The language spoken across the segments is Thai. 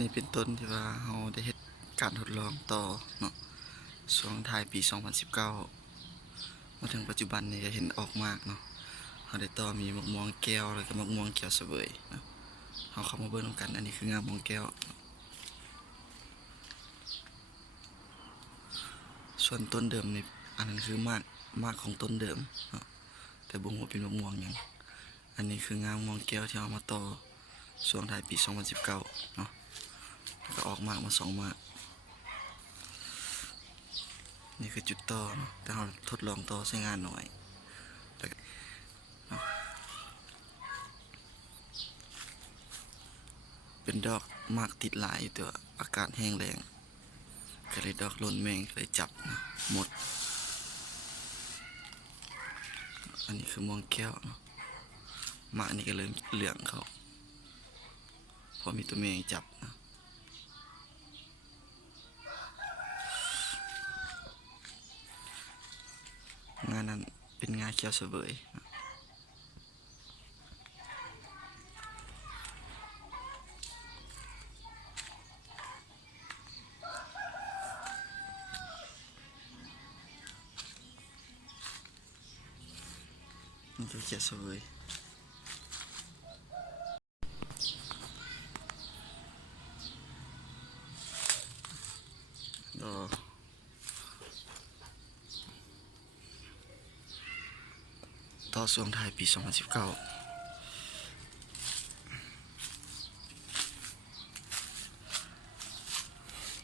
นี่เป็นต้นที่ว่าเราได้เฮ็ดการทดลองต่อเนาะช่วงท้ายปี 2019 มาถึงปัจจุบันนี่ก็เห็นออกมากเนาะเราได้ต่อมีมะม่วงแก้วแล้วก็มะม่วงแก้วเสวยเนาะเราเข้ามาเบิ่งนำกันอันนี้คืองามม่วงแก้วส่วนต้นเดิมนี่อันนั้นคือมากของต้นเดิมเนาะแต่บ่ฮู้ว่าเป็นมะม่วงหยังอันนี้คืองามม่วงแก้วที่เอามาต่อช่วงท้ายปี 2019 เนาะแล้วก็ออกมากมา2มากนี่คือจุดต่อเนาะแต่เราทดลองต่อใช้งานหน่อยเป็นดอกมากติดหลายอยู่แต่อากาศแห้งแรงก็เลยดอกหล่นแมงก็เลยจับนะหมดอันนี้คือม่วงแก้วเนาะมากอันนี้ก็เลยเหลืองเขาพอมีตัวแมงจับนะงานนั้นเป็นงาเขียวเสวยนะนี่คือเขียวเสวยต่อช่วงท้ายปี 2019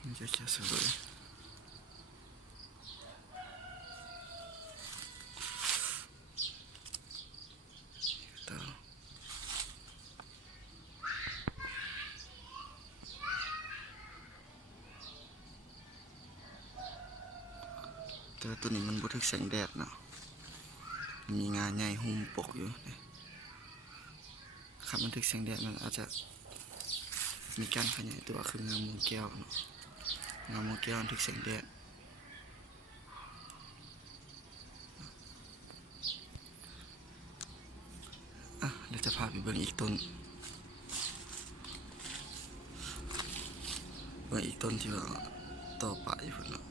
นี่คือเขียวเสวยต่อแต่ตัวนี้มันบ่ถึกแสงแดดเนาะมีงาใหญ่หุ้มปกอยู่ครับมันถึกแสงแดดมันอาจจะมีการขยายตัวคืองาม่วงแก้วเนาะงาม่วงแก้วถึกแสงแดดเราจะพาไปเบิ่งอีกต้นที่ว่าต่อไปพุ่นเนาะ